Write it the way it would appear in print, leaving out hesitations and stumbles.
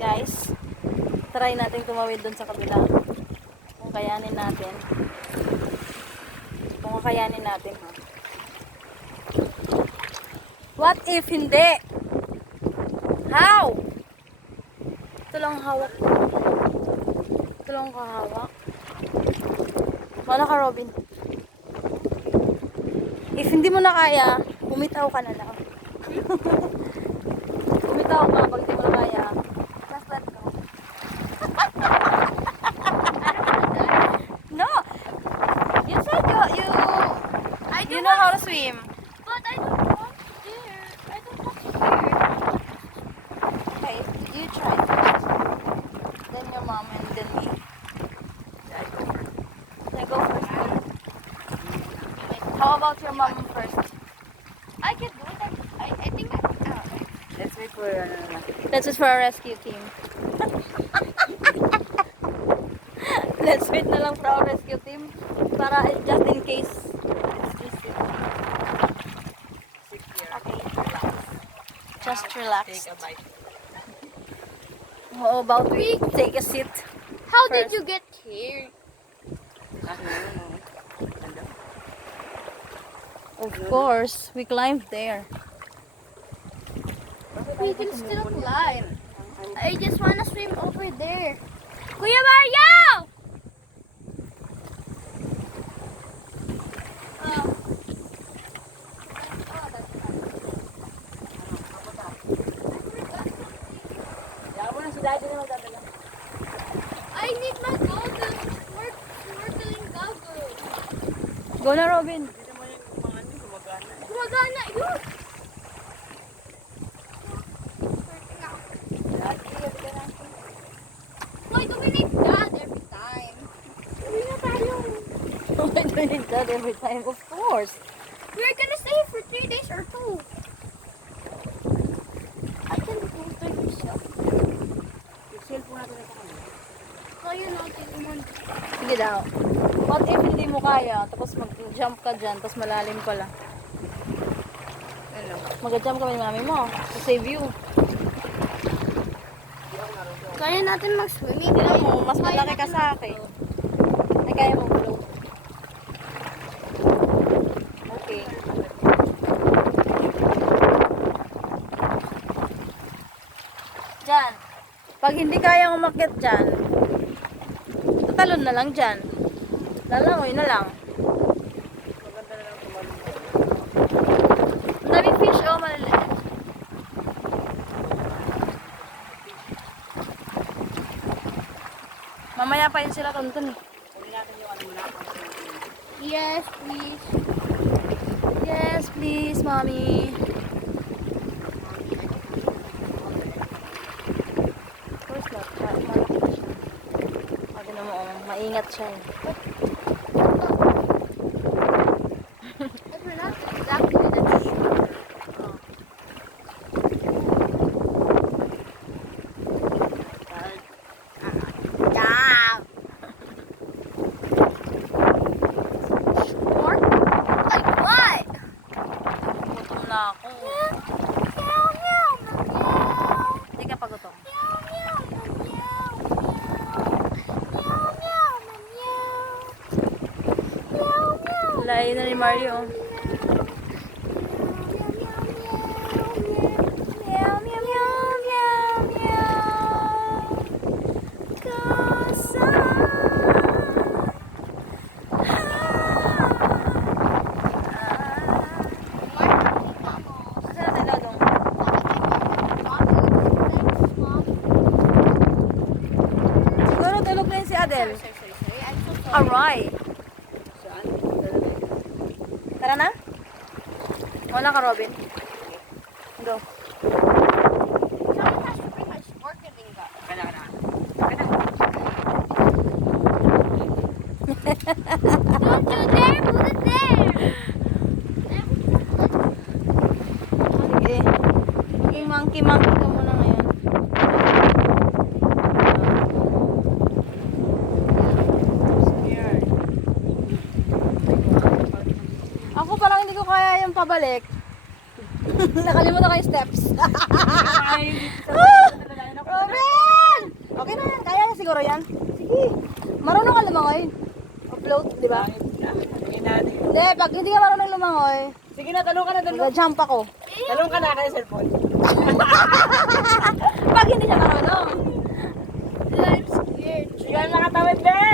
Guys, try natin tumawid dun sa kabila. Kung kayanin natin. Kung kakayanin natin, ha? What if hindi? How? Ito lang hawak. Ito lang kahawak. Wala ka, Robin. If hindi mo na kaya, bumitaw ka na lang. Bumitaw ka pag hindi mo na kaya. Just let go. No! You said you know how to swim. But I don't want there. I don't want to here. Okay, you try first. Then your mom and then me. Then go first. How about your mom first? I can do it. I think Let's wait for Let's wait for our rescue team. Let's wait na lang for our rescue team. Para just in case. Okay. Just relax. Take a bite. How about we take a seat? How did First. you get here? Of course, we climbed there. We can still climb. I just wanna swim over there. Kuya Mario! I need my goggles. Snorkeling goggles. Go na, Robin. Gumagana yun. Why do we need that every time? Uwi na tayo. Why do you need that every time? Of course. We're gonna stay for 3 days or 2. I can go by myself. Kaya natin naman. Sige daw. What if hindi mo kaya, tapos mag-jump ka dyan, tapos malalim pala. Mag-jump kami ni mami mo to save you. Kaya natin mag-swimming. Tignan mo, mas malaki ka sa akin. Ay, kaya mo gulong. Okay. Dyan. Pag hindi kaya umakyat dyan, tatalon na lang dyan. Lalangoy na lang. Ang daming fish, oh, maliliit. Mamaya pa yun sila tuntun eh. Yes, please. Yes, please, mommy. Of course not. Malaki na siya. Sabi na mo, maingat siya eh. But we're not exactly that sure. Yeah. Sure? Like what? Gutom na ako. Meow, meow, meow. Hindi ka pa gutom. Meow, meow, meow, meow. Meow, meow, meow. Meow, meow. Lain na ni Mario. Meow, meow, meow, meow, meow. 'Cause Saan natin dodong? Siguro tulog na yun si Adel. Aray. Tara na? Wala ka, Robin. Go. Don't you dare put it there! Sige. Maging monkey-monkey ka muna ngayon. Ako parang hindi ko kaya yung pabalik. Nakalimutan ko yung steps. Robin! siguro yan? Sige. Marunong ka lumangoy. Upload, di ba? Tingin natin. Hindi, pag hindi ka marunong lumangoy, Sige na, talong ka na, talong. mag-jump ako. Talong ka na kaya cellphone. Pag hindi siya marunong. I'm scared. Sige na nakatawid, Ben!